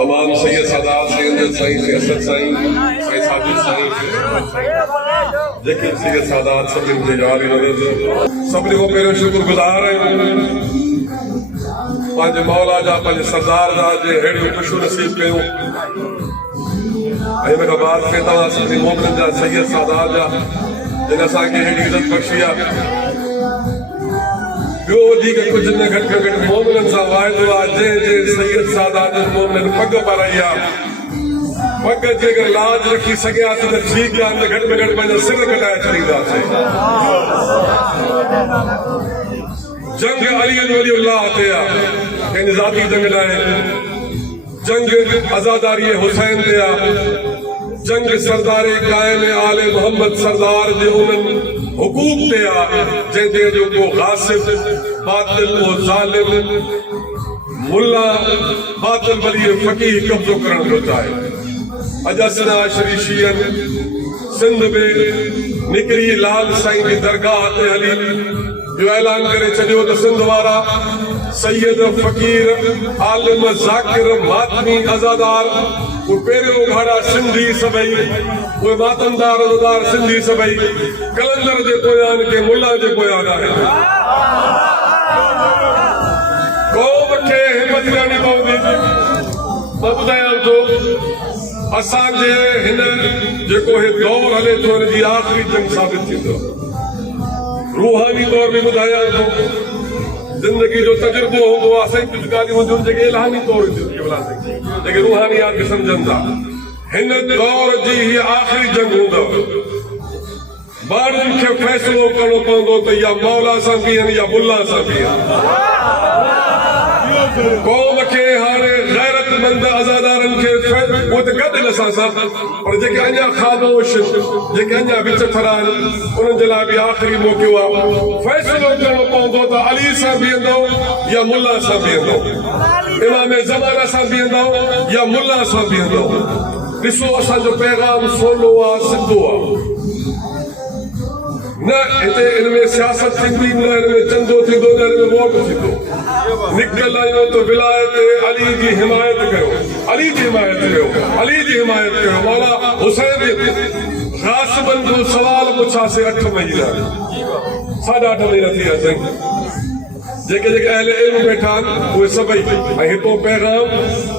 तमाम सैयद सादात सैयद साईं सियासत साईं साईं साजिद साईं जेके सैयद सादात सभिनि जे यार सभिनी को पहिरियों शुक्रगुज़ार आहियूं पंहिंजे मौला जा पंहिंजे सरदार जा जे अहिड़ियूं ख़ुशियूं नसीब कयूं ऐं हिन खां बाद में तव्हां सभिनी मोमिननि जा सैयद सादात जा जिन असांखे अहिड़ी इज़त बख़्शी आहे कुछ न घट में घट मोमिनन सां वाइदो आहे जंहिं सैयद सादात मोमिनन पग पाराई आहे पग जे अगरि लाज रखी सघियासीं त ठीकु आहे न घट में घट पंहिंजा सिर कटाए छॾींदासीं जंग अली वलीउल्लाह ते आहे कंहिंजी ज़ाती जंग न आहे जंग आज़ादारी हुसैन ते आहे जंग सरदार कायम आले मोहम्मद सरदार जे उन्हनि हुकूक ते आहे जंहिंते जो को गासिब बातिल को ज़ालिम मुल्ला बातिल वली फकीह कब्ज़ो करण थो चाहे अॼु असां शरीशियन सिंध में निकिरी लाल साईं जी दरगाह ते हली इहो ऐलान करे छॾियो त सिंध वारा सैयद फकीर आलिम ज़ाकिर मातमी अज़ादार वो पहिरियों उघाड़ा सिंधी सभई उहे मातमदार अज़ादार सिंधी सभई कलंदर जे पोयां के मुल्ला जे पोयां आहे क़ौम खे हिमत ॾियणी पवंदी मां ॿुधायां थो असांजे हिन जेको हे दौर हले थो हिन जी आख़िरी जंग साबित थींदो रूहानी तौर में ॿुधायां थो जिंदगी जो तजुर्बो हूंदो आहे असां कुझु ॻाल्हियूं हूंदियूं जेके इलाही तौर जेके रूहानियात खे सम्झनि था हिन दौर जी हीअ आख़िरी जंग हूंदव माण्हुनि खे फ़ैसिलो करणो पवंदो त या मौला सां बीहनि या मुल्ला सां बीहनि। क़ौम खे हाणे गैरतमंद आज़ादारनि खे उहे त गॾु न सां पर जेके अञा ख़ामोश जेके अञा विच थरा आहिनि उन्हनि जे लाइ बि आख़िरी मौक़ो आहे। फ़ैसिलो करणो पवंदो त अली सां बीहंदो या मुल्ला सां बीहंदो, इमाम ज़माना सां बीहंदो या मुल्ला सां बीहंदो। ॾिसो असांजो पैगाम सोलो आहे, सिधो आहे। न हिते इनमें सियासत थींदी, न इनमें चंदो थींदो, न इनमें वोट थींदो। निकल आहियो त विलायत अली जी हिमायत कयो, अली जी हिमायत कयो, अली जी हिमायत कयो। मौला हुसैन ग़ासिबन जो सवाल पुछासीं 8 महीना, 8.5 महीना थी विया साईं। जेके जेके अहले इल्म वेठा आहिनि उहे सभई ऐं हितो पैगाम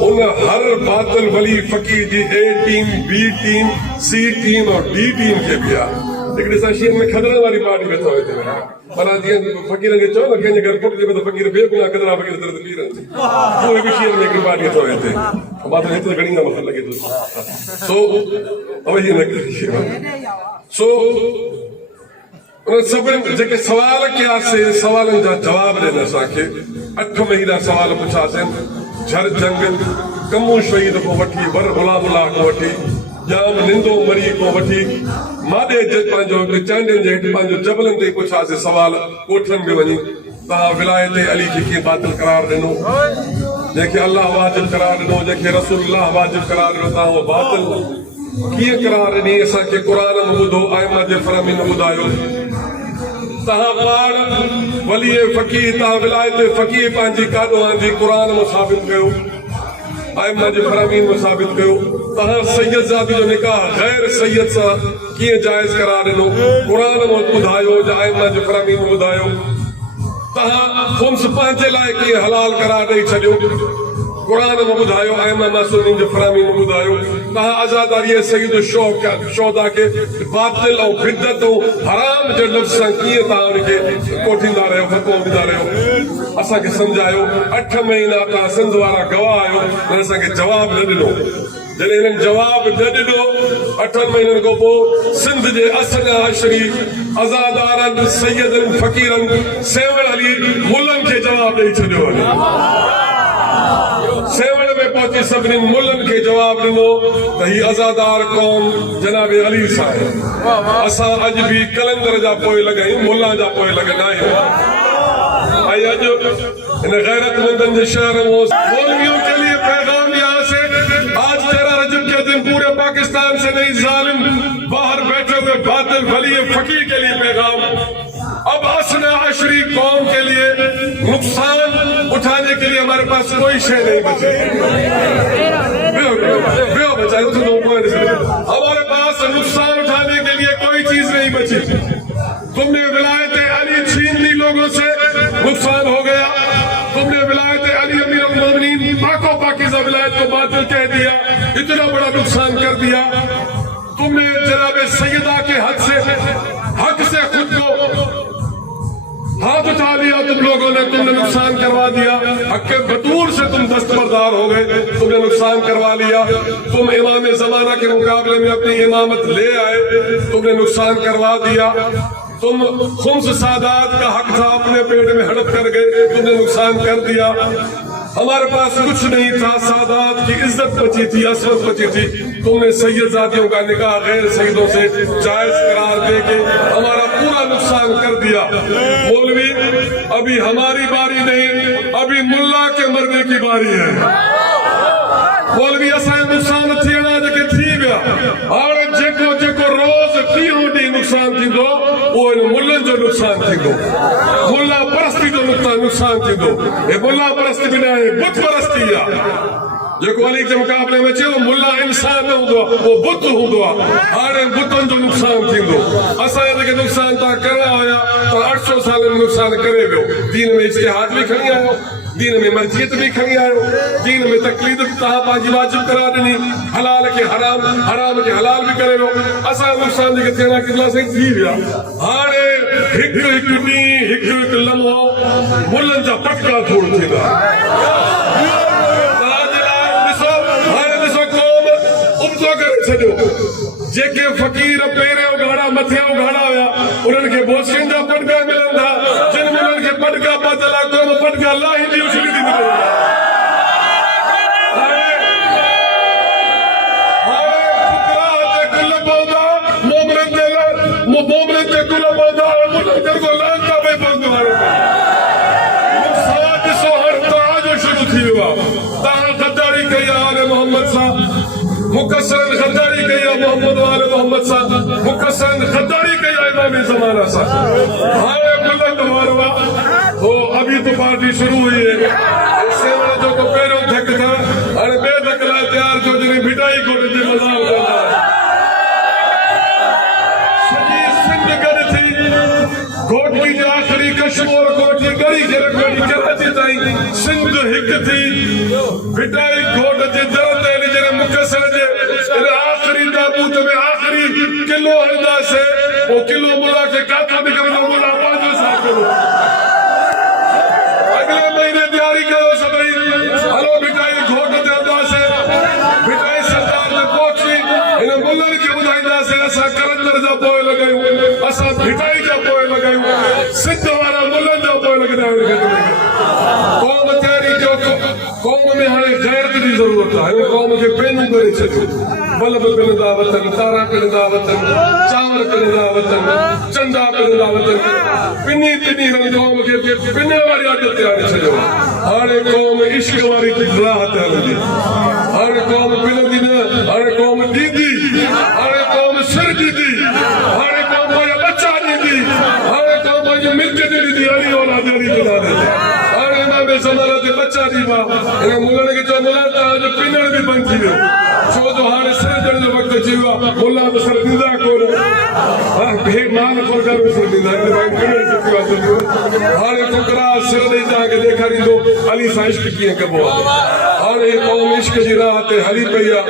उन हर बातिल वली फ़कीर जी A team, B team, C team और D टीम खे बि आहे। हिकिड़े सां शीर में खदड़ वारी पार्टी वेठो हिते माना जीअं फ़कीरनि खे चओ न कंहिंजे घर पुट जे त फ़कीर बेगुनाह खदड़ा फ़कीर तरह पी रहनि उहे बि शीर में हिकिड़ी पार्टी वेठो हिते। मां त हिते घणी न मूंखे लॻे थो सो अवई न सो उन सभिनी जेके सवाल कयासीं सवालनि जा जवाब ॾियनि असांखे। 8 महीना सवाल पुछासीं, झर जंग कमू शहीद को वठी वर गुलामुल्लाह को वठी जाम निंदो मरी को वठी मादे पंहिंजो चांडनि जे हेठि पंहिंजो जबलनि ते पुछासीं सवाल कोठनि में वञी तव्हां विलायत अली खे कीअं बातिल करार ॾिनो, जंहिंखे अल्लाह वाजिब करार ॾिनो, जंहिंखे रसूलुल्लाह वाजिब करार ॾिनो, तव्हां उहो बातिल कीअं करार ॾिनी। असांखे क़ुरान में ॿुधो, आइमा जे फ़रमी में ॿुधायो। तव्हां पाण वली फ़कीर, तव्हां विलायत फ़कीर पंहिंजी काॾो आंदी क़ुरान में साबित कयो, आइमा जे फ़रमी में साबित कयो। तव्हां सैयद ज़ादी जो निकाह गैर सैयद सां कीअं जाइज़ करार ॾिनो, क़ुरान में ॿुधायो, आइमा जे फ़रमी में ॿुधायो। तव्हां ख़ुम्स पंहिंजे लाइ कीअं हलाल करार ॾेई छॾियो, क़ुरान में ॿुधायो, आइमा मासूमीन जे फ़रमी में ॿुधायो। तव्हां आज़ादारीअ सईद शौदा खे बातिल ऐं बिदअत ऐं हराम जे लफ़्ज़ सां कीअं तव्हां उनखे कोठींदा रहियो, फ़तवा ॾींदा रहियो। असांखे सम्झायो। 8 महीना तव्हां सिंध वारा गवाह आहियो, असांखे जवाब न ॾिनो। जॾहिं हिननि जवाब न ॾिनो 8 महीननि खां पोइ सिंध जे असना अशरी आज़ादारनि सैयदनि फ़कीरनि सेवण अली मुल्लनि खे जवाब ॾेई छॾियो वञे। सेवण में पहुची सभिनी मुल्लनि खे जवाब ॾिनो त ही आज़ादार क़ौम जनाब अली सां आहे। असां अॼु बि कलंदर जा पोइ लॻायूं, मुल्ला जा पोइ लॻंदा आहियूं। ऐं अॼु हिन गैरतमंदनि जे शहर में मौलवियों के लिए पैगाम यहाँ से आज 13 रजब के दिन पूरे पाकिस्तान से नहीं जालिम बाहर बैठे हुए बातिल वली फकीर के लिए पैगाम। अब असना अशरी कौम के लिए नुकसान उठाने के लिए हमारे पास कोई शय नहीं बचे। हमारे पास नुकसान उठाने के लिए कोई चीज नहीं बची। तुमने विलायत अली छीन ली लोगों से, नुकसान हो गया। तुमने विलायत अली अमीर अल मोमिनीन पाको पाकीज़ा विलायत को बातिल कह दिया, इतना बड़ा नुकसान कर दिया। तुमने जनाब सैयदा के हक से खुद को हाथ उठा लिया तुम लोगों ने, तुमने नुकसान करवा दिया। हक बतूर से तुम दस्तबरदार हो गए, तुमने नुकसान करवा लिया। तुम इमाम ज़माना के मुकाबले में अपनी इमामत ले आए, तुमने नुकसान करवा दिया। तुम खुम्स सादात का हक था, अपने पेट में हड़प कर गए, तुमने नुकसान कर दिया। हमारे पास कुछ नहीं था, सादात की इज्जत बची थी, असरत बची थी। तुमने सैयद जातियों का निकाह गैर सैयदों से जायज करार देके हमारा पूरा नुकसान कर दिया। मौलवी अभी हमारी बारी नहीं, अभी मुल्ला के मरने की बारी है। मौलवी असांजो नुकसान थियणा जेके थी विया, हाणे जेको जेको रोज़ ॾींहों ॾींहुं नुकसान थींदो उहो इन मुल्लनि जो नुकसान थींदो। मुल्ला परस्ती जो नुकसान थींदो। हे मुल्ला परस्ती बि न आहे, बुत परस्ती आहे। जेको अली जे मुक़ाबले में चयो मुल्ला इंसान न हूंदो आहे, उहो बुत हूंदो आहे। हाणे बुतनि जो नुकसान थींदो। असांजा जेके नुकसान तव्हां करणा हुया त 800 साल में नुकसान करे वियो। दीन में इज्तिहाद बि खणी आयो, दीन में मर्जियत भी खणी आयो, दीन में तकलीद भी तव्हां पंहिंजी वाजिब करार ॾिनी, हलाल के हराम, हराम के हलाल भी करे वियो। असां नुकसान जेके थियणा किला से थी विया। हाणे हिकु हिकु ॾींहुं, हिकु हिकु लम्हो मुल्लनि जा पटका थोड़ थींदा। ॾिसो कौम उबतो करे छॾियो। जेके फ़कीर पहिरियों गाड़ा मथे उघाड़ा हुआ उन्हनि खे बोसियुनि जा पटका मिलनि था जिन में उन्हनि खे पटका पातल आहे क़ौम पटका लाहींदी उछली थी मिले मुकसरन खद्दारी कई है मोहम्मद वाले मोहम्मद साहब मुकसरन खद्दारी कई है इमाम ज़माना साहब हाय बुलंद मारवा हो अभी तो पार्टी शुरू हुई है इससे वाला जो को पैरों धक था अरे बेदखला तैयार जो जिन्हें भिटाई को दे मजाक करता सजी सिंध गढ़ थी कोटली जो आखिरी कश्मीर कोटली गड़ी के रखड़ी कराची ताई सिंध हिक थी भिटाई कोट जे दर ते जने मुकसर जे आखिरी ताबूत में आखिरी किलो हलदा से वो किलो मुला के काथा भी करो मुला बाजू साफ करो अगले महीने तैयारी करो सभी हलो भिटाई घोट दे हलदा से भिटाई सरदार ने पहुंची इन मुलन के बुधाईंदा से असा करंदर जा पोए लगायो असा भिटाई जा पोए लगायो सिद्ध वाला मुलन जा पोए लगदा कौम तैयारी जो कौम में हाणे गैरत की जरूरत है कौम के पेनू करे छो बल्ब पिनंदा वतन तारा पिनंदा वतन चांवर पिनंदा वतन चंदा पिनंदा वतन पिनी पिनी रंग कौम के पिने वाली आदत आने छो हाणे कौम इश्क वाली राह ते हलंदी हाणे कौम पिनंदी न हाणे कौम दीदी हाणे कौम सिर दीदी हाणे कौम जा बच्चा दीदी हाणे कौम जी मिर्च दीदी अली औलाद अली औलाद हाणे इमाम ज़माना ते बच्चा दी बा इन मुलन के जो मुला ता जो पिनण भी बंद थी वियो छो जो हाणे सिर जण जो वक्त अची वियो मुला तो सर दीदा कोन हां भे मान कोन कर सर दीदा इन भाई पिनण से पियो हाणे फुकरा सिर दे जा के देखारींदो अली सा इश्क किए कबो हाणे कौम इश्क जी राह ते हली पई आ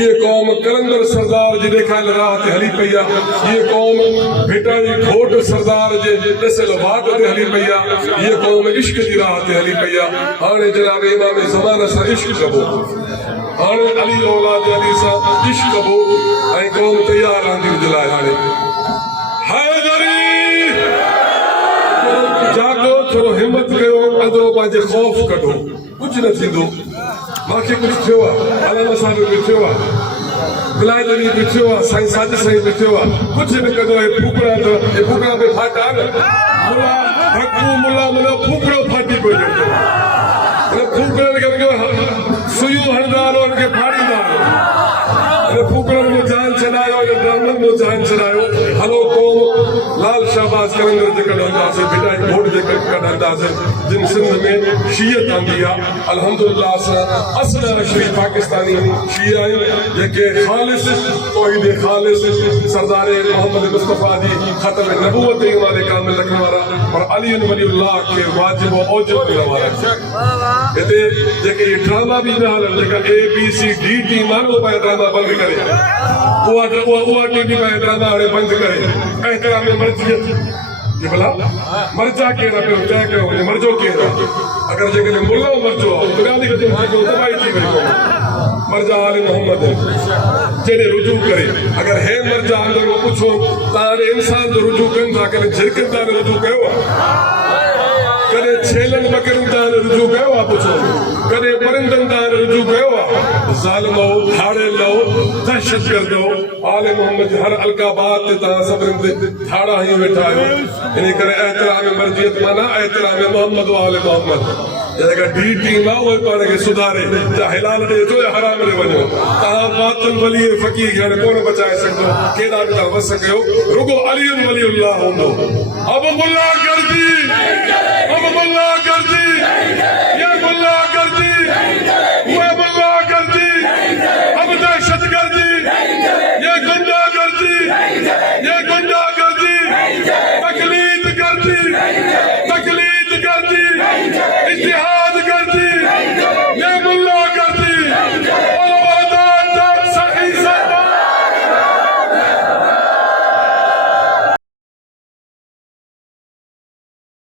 ये कौम कलंदर सरदार जी देखाइल राह ते हली पई आ ये कौम भिटाई घोट सरदार जे दसल बाट ते हली पई आ ये कौम इश्क जी राह ते हली पई आ हाणे जनाब इमाम ज़माना सा इश्क कबो हाणे अली औलाद अली सा इश्क कबो ऐं कौम तैयार रहंदी दिलाए हाणे हैदरी जागो थोरो हिम्मत कयो अंदरो पंहिंजे खौफ कढो कुछ न थींदो मांखे कुछ थियो आहे अलामा साहिब बि थियो आहे बिलायल अली बि थियो आहे साईं साजिद साईं बि थियो आहे कुछ न कंदो हे फूकड़ा पे फाटा न मुला हकू मुला मुला फूकड़ो फाटी पियो इन फूकड़नि खे सुयूं हणंदा आहिनि उनखे फाड़ींदा आहिनि इन फूकड़नि में जान छॾायो इन ड्रामनि में जान छॾायो हलो कौम लाल शाहबाज़ कलंदर जे कढंदासीं भिटाई घोट जे कढंदासीं जिन सिंध में शीयत आंदी आहे अल्हम्दुलिल्लाह असां असल अशरी पाकिस्तानी शिया आहियूं जेके ख़ालिस तौहीद ख़ालिस सरदार मोहम्मद मुस्तफ़ा जी ख़तम नबूवत ईमान कामिल रखण वारा और अली वलीउल्लाह के वाजिब और औजब करण वारा हिते जेके ये ड्रामा भी न हलनि जेका ABCD माण्हू पंहिंजा ड्रामा बंदि करे उहा टीवी पंहिंजा ड्रामा हाणे बंदि करे एहतराम मर्जियत ये भला मर्जा केरु आहे तय कयो वञे मर्जो केरु आहे अगरि जेकॾहिं मुल्लो मर्जो आहे बुनियादी दबाई थी वई मर्जा आले मोहम्मद जॾहिं रुजू करे अगरि हे मर्जा अंदरि पुछो तव्हां इंसान जो रुजू कनि था कॾहिं झिरकनि था रुजू कयो आहे कॾहिं छेलनि बकरियुनि तां रुजू कयो आहे पुछो कॾहिं परिंदनि तां रुजू कयो आहे ज़ालिमो ठाड़ेलो दहशतगर्द आले मोहम्मद हर अलकाबात ते तव्हां सभिनीनि ते ठाड़ा हई वेठा आहियो इन करे एहतराम मर्जियत माना एहतराम मोहम्मद आले मोहम्मद जेका डी टीम आहे उहे पाण खे सुधारे या हिलाल ॾे अचो या हराम ॾे वञो तव्हां बातिल वली फ़क़ीर खे हाणे कोन बचाए सघंदो केॾा बि तव्हां वस कयो रुगो अली वलीउल्लाह हूंदो अब मुल्ला गर्दी ये मुल्ला गर्दी